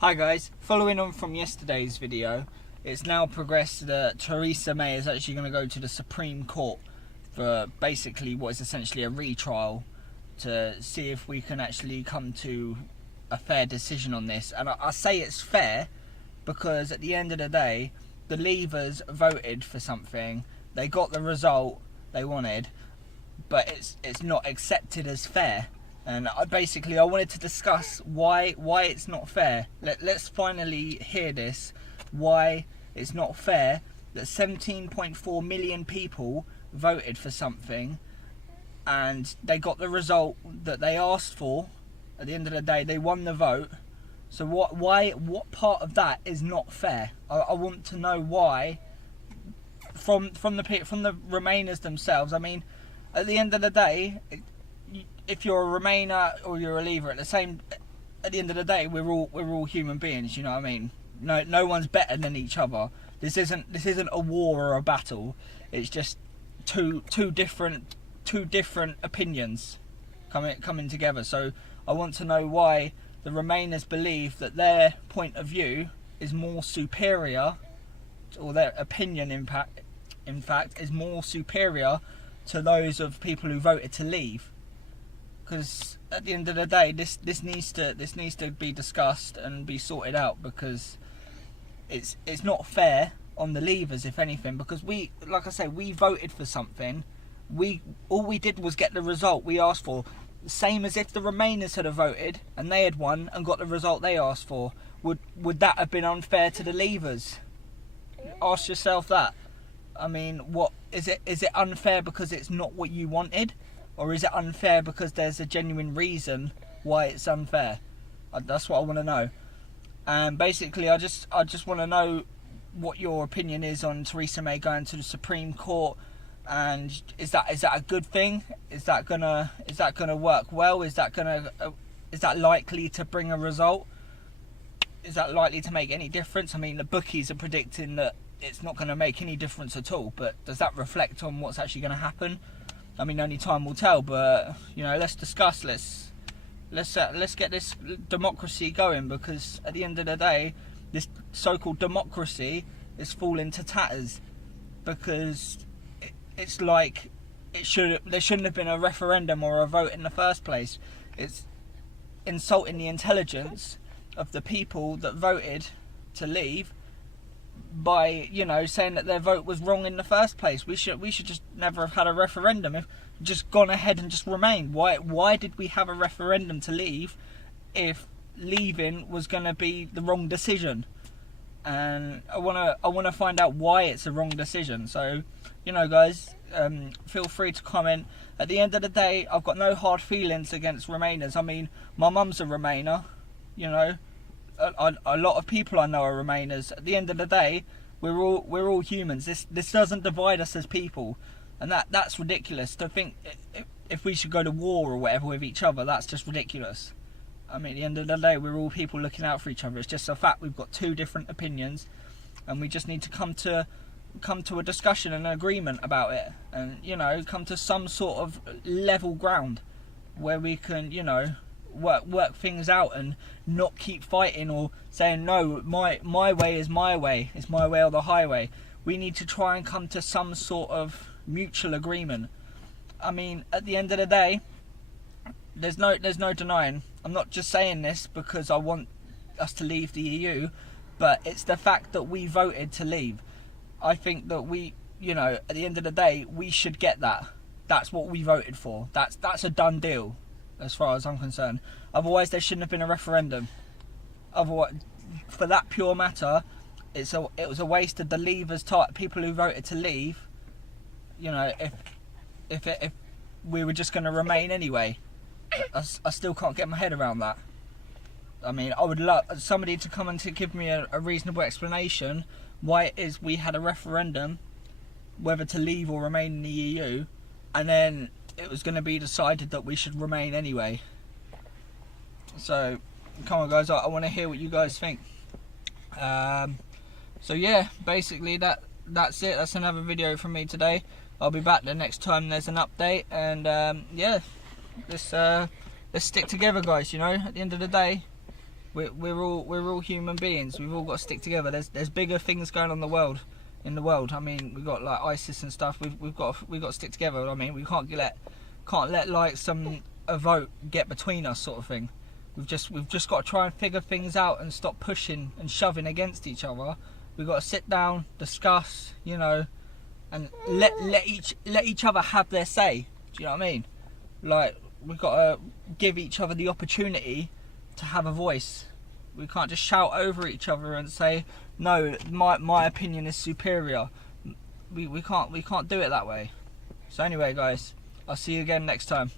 Hi guys, following on from yesterday's video, it's now progressed that Theresa May is actually going to go to the Supreme Court for basically what is essentially a retrial to see if we can actually come to a fair decision on this. And I say it's fair because at the end of the day, the Leavers voted for something, they got the result they wanted, but it's not accepted as fair. And I wanted to discuss why it's not fair. Let's finally hear this. Why it's not fair that 17.4 million people voted for something and they got the result that they asked for. At the end of the day, they won the vote. So what part of that is not fair? I want to know why from the Remainers themselves. I mean, at the end of the day, if you're a Remainer or you're a Leaver, at the end of the day, we're all human beings. You know what I mean? No one's better than each other. This isn't a war or a battle. It's just two different opinions coming together. So I want to know why the Remainers believe that their point of view is more superior, or their opinion in fact is more superior to those of people who voted to leave. Because at the end of the day, this needs to be discussed and be sorted out, because it's not fair on the Leavers, if anything, because we voted for something. All we did was get the result we asked for. Same as if the Remainers had voted and they had won and got the result they asked for. Would that have been unfair to the Leavers? Ask yourself that. I mean, what is it? Is it unfair because it's not what you wanted? Or is it unfair because there's a genuine reason why it's unfair? That's what I want to know. And basically, I just want to know what your opinion is on Theresa May going to the Supreme Court. And is that a good thing? Is that gonna work well? Is that likely to bring a result? Is that likely to make any difference? I mean, the bookies are predicting that it's not going to make any difference at all. But does that reflect on what's actually going to happen? I mean, only time will tell, but you know, let's discuss. Let's get this democracy going, because at the end of the day, this so-called democracy is falling to tatters, because it's like there shouldn't have been a referendum or a vote in the first place. It's insulting the intelligence of the people that voted to leave by, you know, saying that their vote was wrong in the first place. We should just never have had a referendum. If just gone ahead and just remained. Why did we have a referendum to leave if leaving was going to be the wrong decision? And I want to find out why it's a wrong decision. So, you know, guys, feel free to comment. At the end of the day, I've got no hard feelings against Remainers. I mean, my mum's a Remainer, you know. A lot of people I know are Remainers. At the end of the day, we're all humans. This doesn't divide us as people, and that's ridiculous. To think if we should go to war or whatever with each other, that's just ridiculous. I mean, at the end of the day, we're all people looking out for each other. It's just a fact we've got two different opinions, and we just need to come to a discussion and an agreement about it, and you know, come to some sort of level ground where we can, you know, work things out and not keep fighting or saying no, my way is my way, it's my way or the highway. We need to try and come to some sort of mutual agreement. I mean, at the end of the day, there's no denying. I'm not just saying this because I want us to leave the EU, but it's the fact that we voted to leave. I think that we, you know, at the end of the day, we should get that. That's what we voted for. That's a done deal, as far as I'm concerned. Otherwise, there shouldn't have been a referendum. Otherwise, for that pure matter, it was a waste of the Leavers, people who voted to leave. You know, if we were just going to remain anyway, I still can't get my head around that. I mean, I would love somebody to come and to give me a reasonable explanation why it is we had a referendum whether to leave or remain in the EU, and then it was going to be decided that we should remain anyway. So, come on guys, I want to hear what you guys think. So yeah, basically that's it. That's another video from me today. I'll be back the next time there's an update, and yeah, let's stick together, guys. You know, at the end of the day, We're all human beings. We've all got to stick together. There's bigger things going on in the world. I mean, we've got like ISIS and stuff. We've got to stick together. I mean, we can't let like a vote get between us, sort of thing. We've just got to try and figure things out and stop pushing and shoving against each other. We've got to sit down, discuss, you know, and let each other have their say. Do you know what I mean? Like, we've got to give each other the opportunity to have a voice. We can't just shout over each other and say, no, my opinion is superior. We can't do it that way. So anyway, guys, I'll see you again next time.